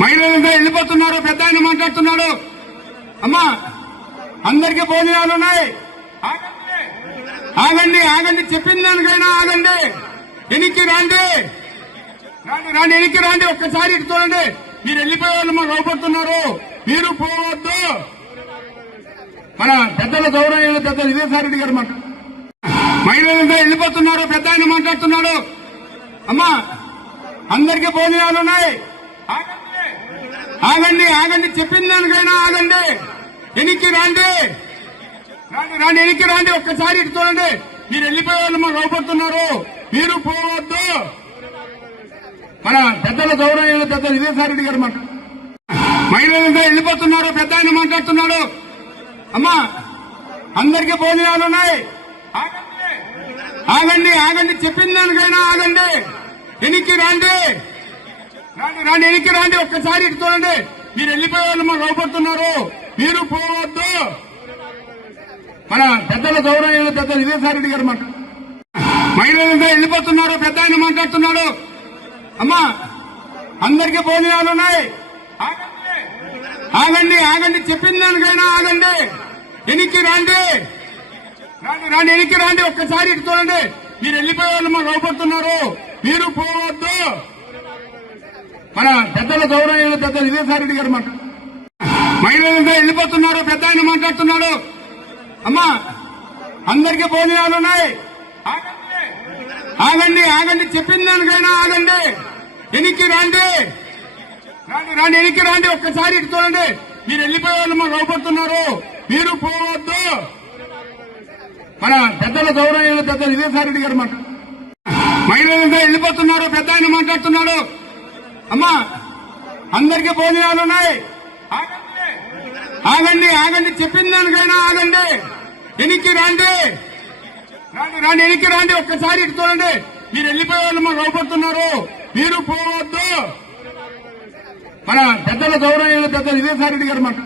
మహిళలంతా వెళ్ళిపోతున్నారు. పెద్ద ఆయన మాట్లాడుతున్నాడు. అమ్మా, అందరికీ భోజనాలు ఉన్నాయి. ఆగండి ఆగండి, చెప్పిన దానికైనా ఆగండి. ఎనికి రండి, రండి ఎనికి రండి. ఒక్కసారి ఇటు చూడండి. మీరు వెళ్ళిపోయే వాళ్ళు మాకు అవపడుతున్నారు. మీరు పోవద్దు. మన పెద్దల గౌరవ పెద్ద విజయసాయిరెడ్డి గారు మాట. మహిళలంతా వెళ్ళిపోతున్నారు. పెద్ద ఆయన మాట్లాడుతున్నాడు. అమ్మా, అందరికీ భోజనాలు ఉన్నాయి. ఆగండి ఆగండి, చెప్పిన దానికైనా ఆగండి. ఎనికి రండి, రండి ఎనికి రండి. ఒక్కసారి ఇటు చూడండి. మీరు వెళ్ళిపోయే వాళ్ళు మాకు అవపడుతున్నారు. మీరు పోవద్దు. మన పెద్దల గౌరవ పెద్ద విజయసాయిరెడ్డి గారు మాట. మహిళలంతా వెళ్ళిపోతున్నారు. పెద్ద ఆయన మాట్లాడుతున్నాడు. అమ్మా, అందరికీ భోజనాలు ఉన్నాయి. ఆగండి ఆగండి, చెప్పిన దానికైనా ఆగండి. ఎనికి రండి, రండి ఎనికి రండి. ఒక్కసారి ఇటు చూడండి. మీరు వెళ్ళిపోయే వాళ్ళు మాకు అవపడుతున్నారు. మీరు పోవద్దు. మన పెద్దల గౌరవ పెద్ద విజయసాయిరెడ్డి గారు మాట. మహిళలంతా వెళ్ళిపోతున్నారు. పెద్ద ఆయన మాట్లాడుతున్నాడు. అమ్మా, అందరికీ భోజనాలు ఉన్నాయి. ఆగండి ఆగండి, చెప్పిన దానికైనా ఆగండి. ఎనికి రండి, రండి ఎనికి రండి. ఒక్కసారి ఇటు చూడండి. మీరు వెళ్ళిపోయే వాళ్ళు మాకు అవపడుతున్నారు. మీరు పోవద్దు. మన పెద్దల గౌరవ పెద్ద విజయసాయిరెడ్డి గారు మాట. మహిళలంతా వెళ్ళిపోతున్నారు. పెద్ద ఆయన మాట్లాడుతున్నాడు. అమ్మా, అందరికీ భోజనాలు ఉన్నాయి. ఆగండి ఆగండి, చెప్పిన దానికైనా ఆగండి. ఎనికి రండి, రండి ఎనికి రండి. ఒక్కసారి ఇటు చూడండి. మీరు వెళ్ళిపోయే వాళ్ళు మాకు అవపడుతున్నారు. మీరు పోవద్దు. మన పెద్దల గౌరవ పెద్ద విజయసాయిరెడ్డి గారు మాట. మహిళలంతా వెళ్ళిపోతున్నారు. పెద్ద ఆయన మాట్లాడుతున్నాడు. అమ్మా, అందరికీ భోజనాలు ఉన్నాయి. ఆగండి ఆగండి, చెప్పిన దానికైనా ఆగండి. ఎనికి రండి, రండి ఎనికి రండి. ఒక్కసారి ఇటు చూడండి. మీరు వెళ్ళిపోయే వాళ్ళు మాకు అవపడుతున్నారు. మీరు పోవద్దు. మన పెద్దల గౌరవ పెద్ద విజయసాయిరెడ్డి గారు మాట.